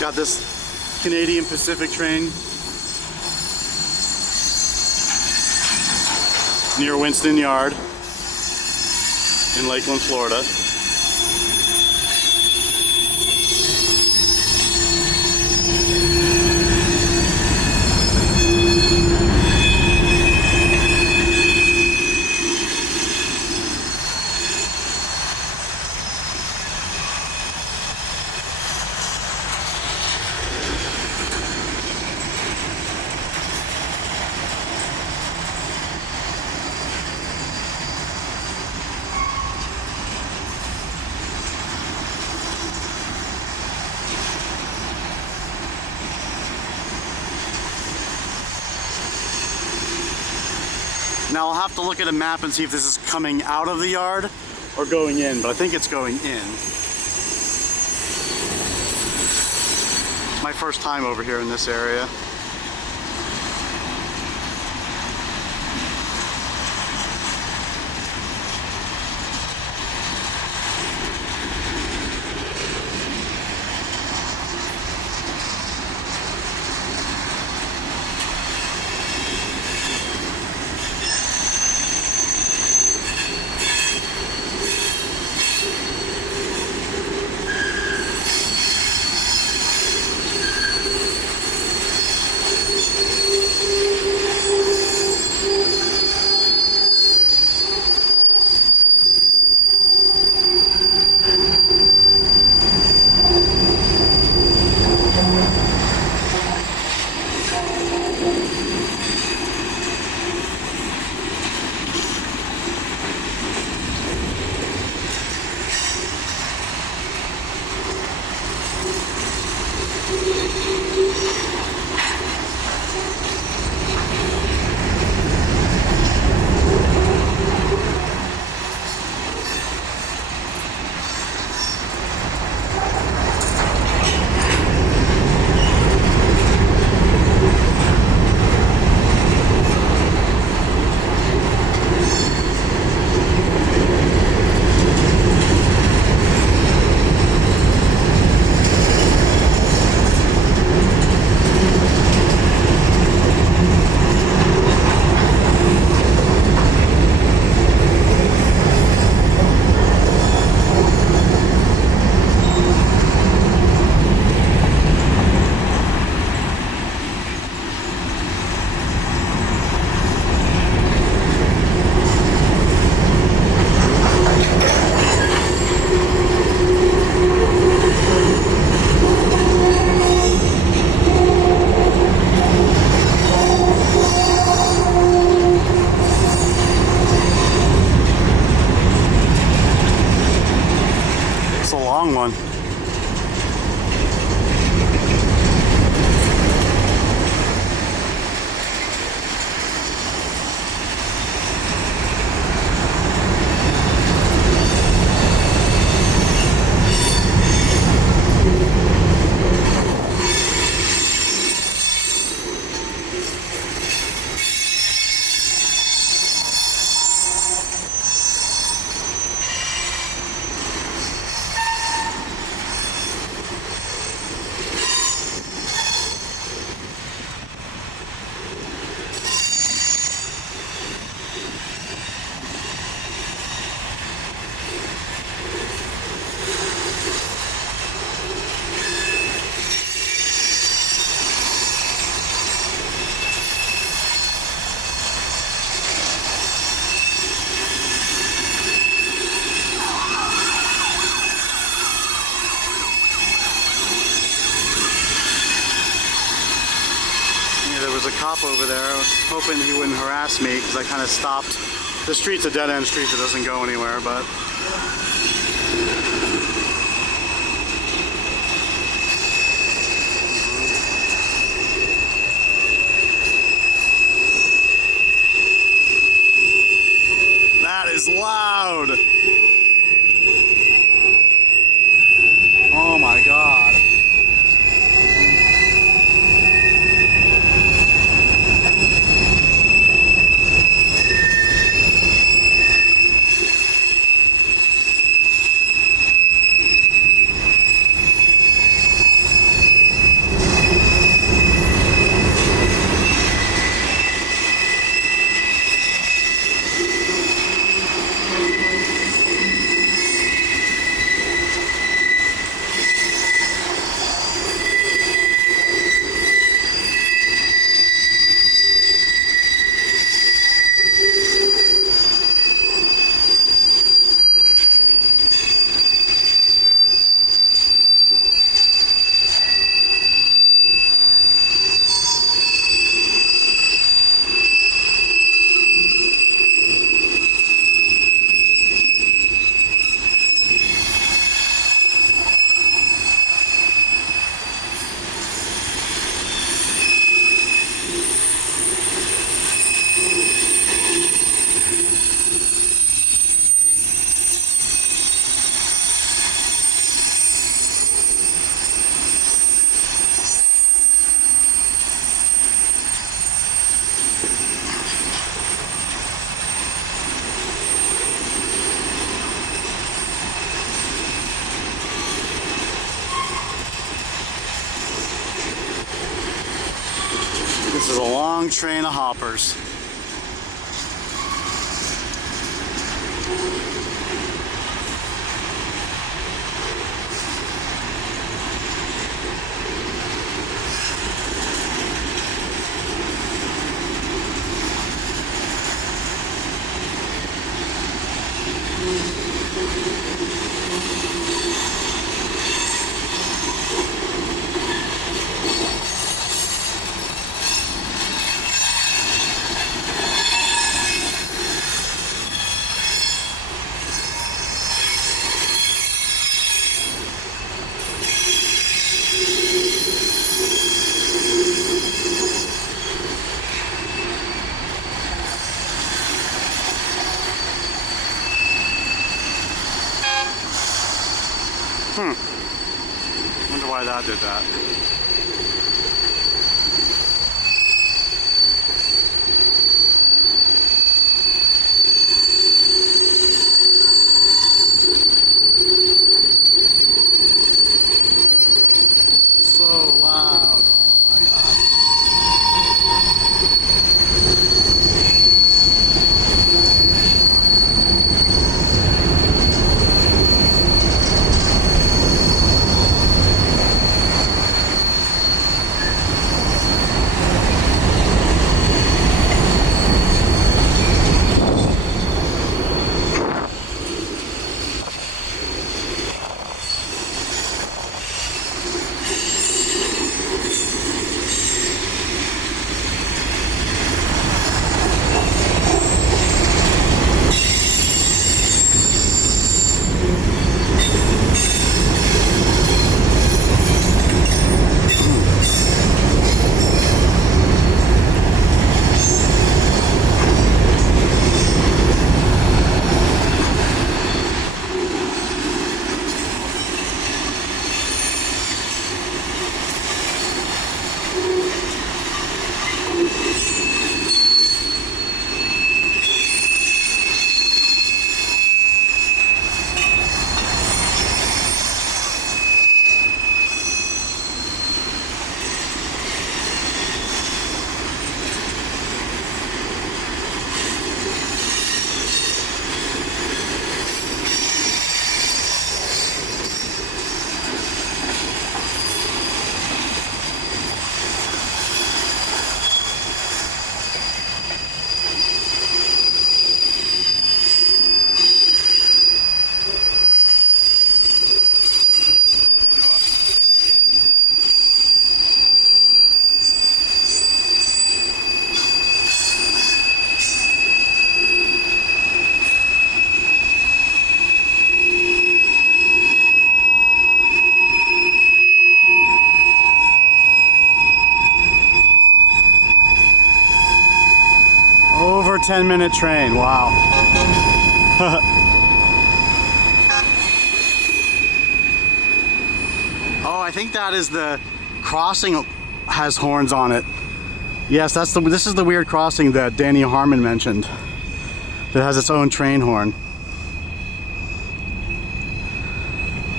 Got this Canadian Pacific train near Winston Yard in Lakeland, Florida. Now I'll have to look at a map and see if this is coming out of the yard or going in, but I think it's going in. It's my first time over here in this area. One. A cop over there. I was hoping he wouldn't harass me because I kind of stopped. The street's a dead-end street that doesn't go anywhere, but that is loud. Oh my God. long train of hoppers. Wonder why that did that. So loud. Oh my God. Over 10-minute train, wow. Oh, I think that is the crossing has horns on it. Yes, this is the weird crossing that Danny Harmon mentioned. That has its own train horn.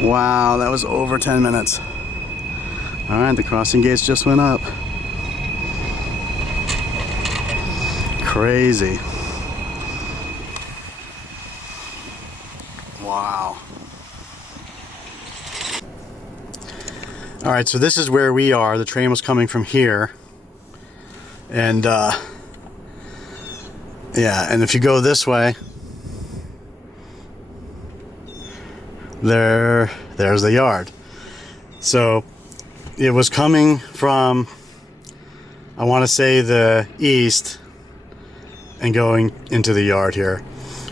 Wow, that was over 10 minutes. All right, the crossing gates just went up. Crazy. Wow. All right, so this is where we are. The train was coming from here. And yeah, and if you go this way, there's the yard. So it was coming from, I want to say, the east and going into the yard here.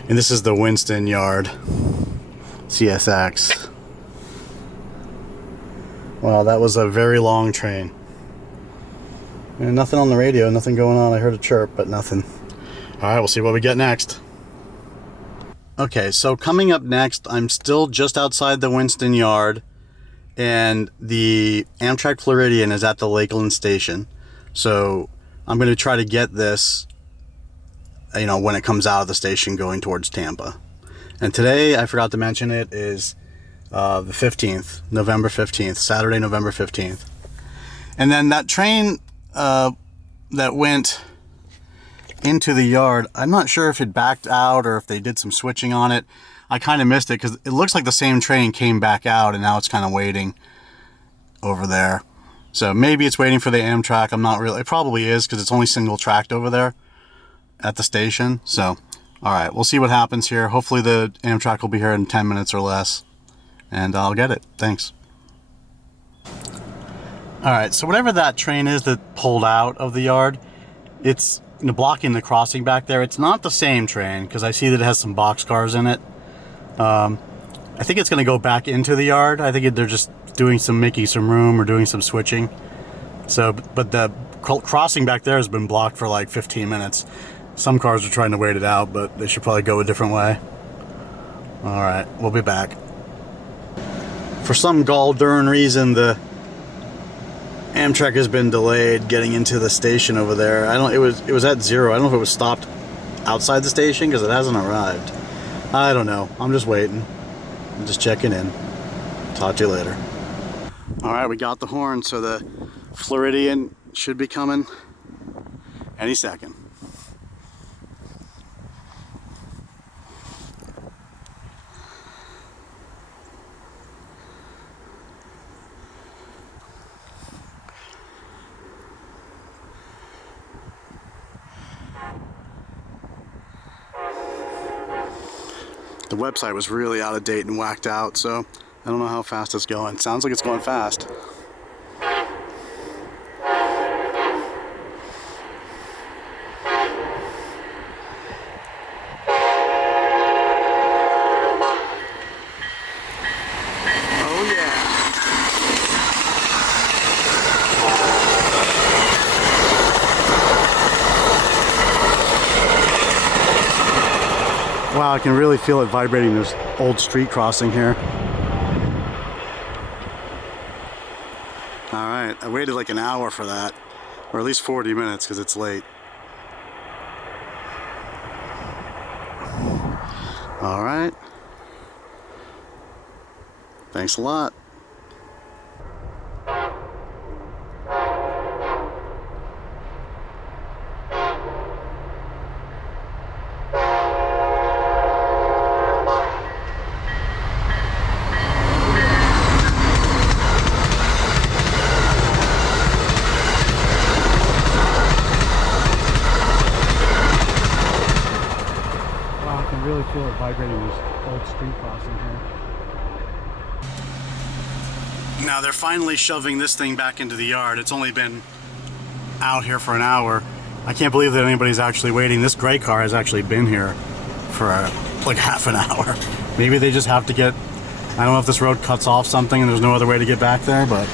And this is the Winston yard, CSX. Wow, that was a very long train. And nothing on the radio, nothing going on. I heard a chirp, but nothing. All right, we'll see what we get next. Okay, so coming up next, I'm still just outside the Winston yard, and the Amtrak Floridian is at the Lakeland station. So I'm going to try to get this, you know, when it comes out of the station going towards Tampa. And today, I forgot to mention it, is the 15th, November 15th, Saturday, November 15th. And then that train that went into the yard. I'm not sure if it backed out or if they did some switching on it. I kind of missed it because it looks like the same train came back out and now it's kind of waiting over there. So maybe it's waiting for the Amtrak. I'm not really. It probably is because it's only single tracked over there at the station. So, all right, we'll see what happens here. Hopefully the Amtrak will be here in 10 minutes or less and I'll get it. Thanks. All right, so whatever that train is that pulled out of the yard, it's blocking the crossing back there. It's not the same train because I see that it has some boxcars in it. I think it's going to go back into the yard. I think they're just making some room or doing some switching. So, but the crossing back there has been blocked for like 15 minutes. Some cars are trying to wait it out, but they should probably go a different way. All right, we'll be back. For some gall darn reason, the Amtrak has been delayed getting into the station over there. It was at 0. I don't know if it was stopped outside the station because it hasn't arrived. I don't know. I'm just waiting. I'm just checking in. Talk to you later. All right, we got the horn, so the Floridian should be coming any second. The website was really out of date and whacked out, so I don't know how fast it's going. Sounds like it's going fast. Oh yeah. Wow, I can really feel it vibrating this old street crossing here. All right, I waited like an hour for that, or at least 40 minutes because it's late. All right. Thanks a lot. Really feel it vibrating this old street crossing here. Now they're finally shoving this thing back into the yard. It's only been out here for an hour. I can't believe that anybody's actually waiting. This gray car has actually been here for like half an hour. Maybe they just have to get, I don't know if this road cuts off something and there's no other way to get back there, but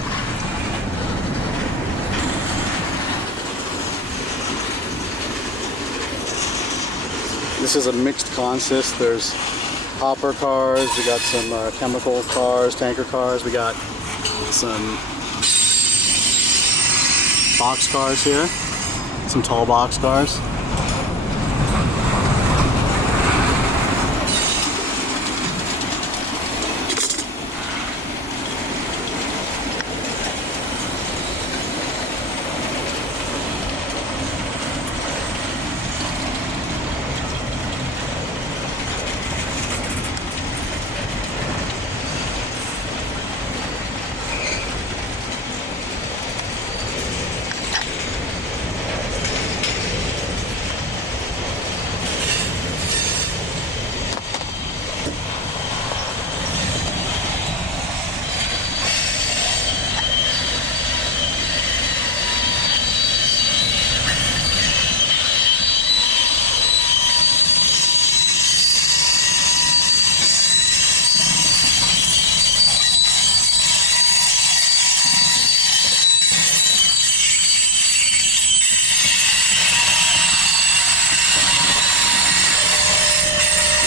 this is a mixed consist. There's hopper cars, we got some chemical cars, tanker cars, we got some box cars here, some tall box cars.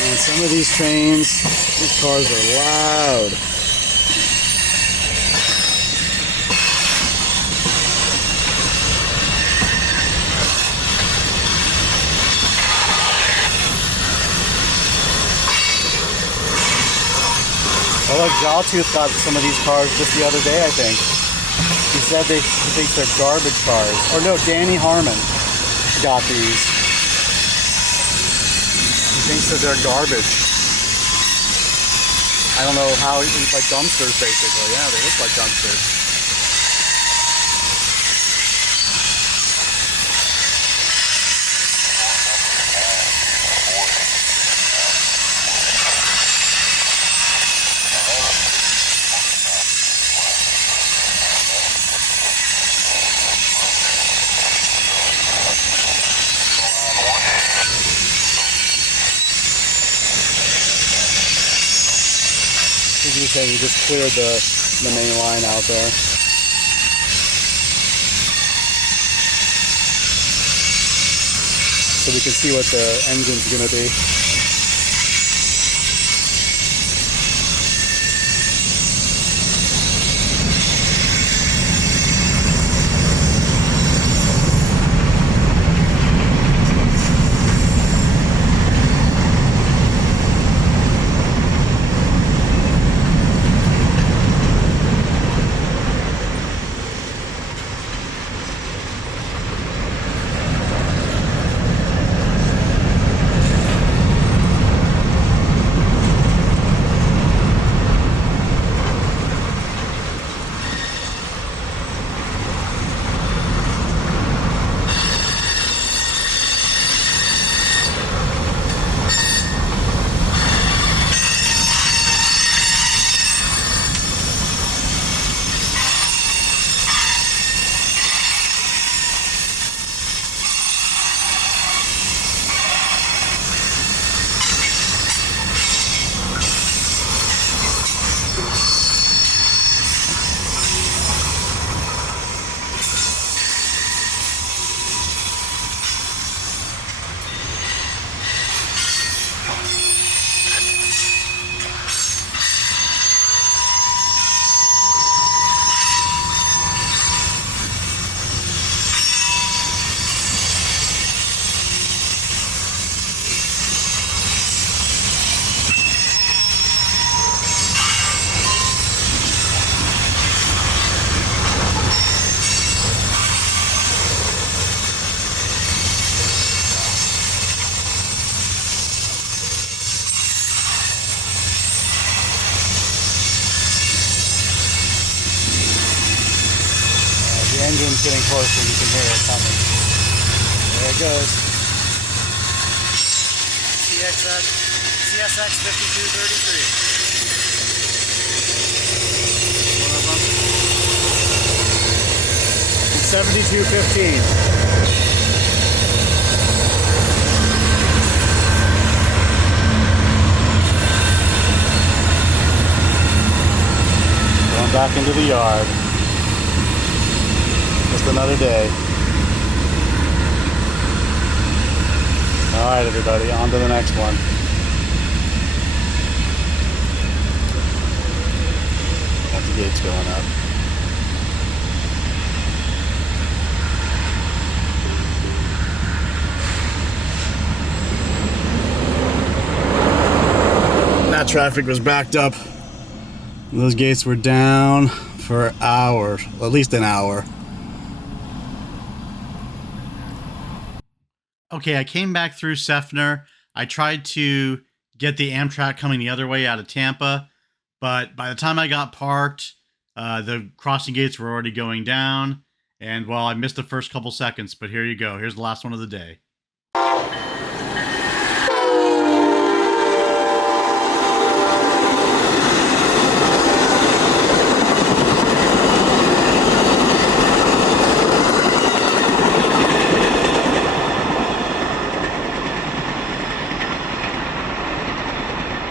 And some of these trains, these cars are loud. Well, like Jawtooth got some of these cars just the other day, I think. He said he thinks they're garbage cars. Or no, Danny Harmon got these. He thinks that they're garbage. I don't know how, it's like dumpsters basically. Yeah, they look like dumpsters. He's saying he just cleared the main line out there. So we can see what the engine's gonna be. The engine's getting closer, you can hear it coming. There it goes. CSX 5233. 7215. Going back into the yard. Just another day. Alright everybody, on to the next one. Got the gates going up. That traffic was backed up. Those gates were down for hours, at least an hour. Okay, I came back through Seffner. I tried to get the Amtrak coming the other way out of Tampa, but by the time I got parked, the crossing gates were already going down, and well, I missed the first couple seconds, but here you go. Here's the last one of the day.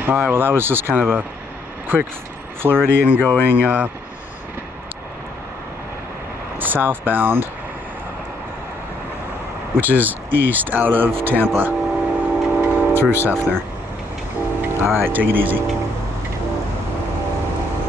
Alright, well that was just kind of a quick Floridian going southbound, which is east out of Tampa through Seffner. Alright, take it easy.